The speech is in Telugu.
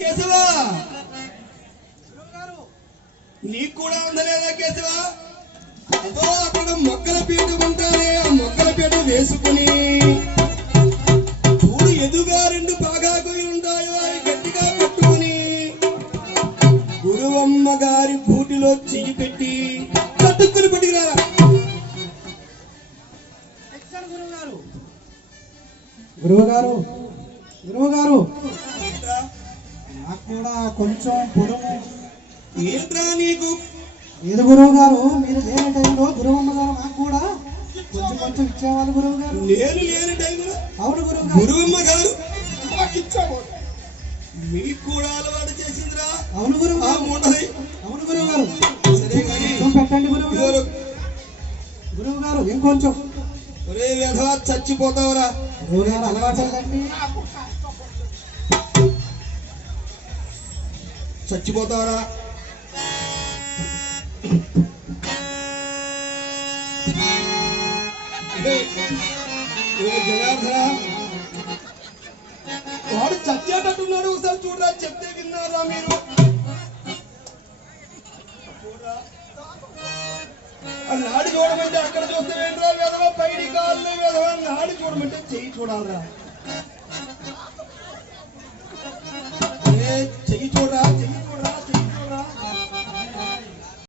కేశవా! నీకు కూడా అందలేదా కేశవా? అదో అక్కడ మొక్కల పీట ఉంటానే ఆ మొక్కల పీట వేసుకుని. చూడు ఎదుగా రెండు బాగా కొయి ఉంటాయో అవి గట్టిగా పట్టుకుని. గురువమ్మ గారి బూటిలో చెయ్యి పెట్టి కట్టుకుని పట్టుకురారా గురువు గారు గురువు గారు. నాకు కూడా కొంచెం పొడుము ఏంట్రా నీకు ఏది గురువు గారు మీరు లేని టైంలో గురువమ్మ గారు నాకు కూడా కొంచెం కొంచెం ఇచ్చేవాళ్ళు గురువు గారు. నేను లేని టైంలో అవును గురువు గారు. గురువమ్మ గారు మీకు కూడా అలవాటు చేసిందిరా. అవును గురువు మూటని అవును గురువు గారు. సరే కానీ పెట్టండి గురువు గారు. గురువు గారు ఇంకొంచెం. ఒరే వ్యధవా చచ్చిపోతావురా. గురువు గారు అలవాటండి చచ్చిపోతావురా? జనార్దన. వాడు చచ్చేటట్టున్నాడు ఒకసారి చూడరా చెప్తే విన్నారా మీరు? నాడు చూడమంటే అక్కడ చూస్తే ఏంట్రా విధవ పైడి కాళ్ళు విధవ నాడు చూడమంటే చెయ్యి చూడాలరా.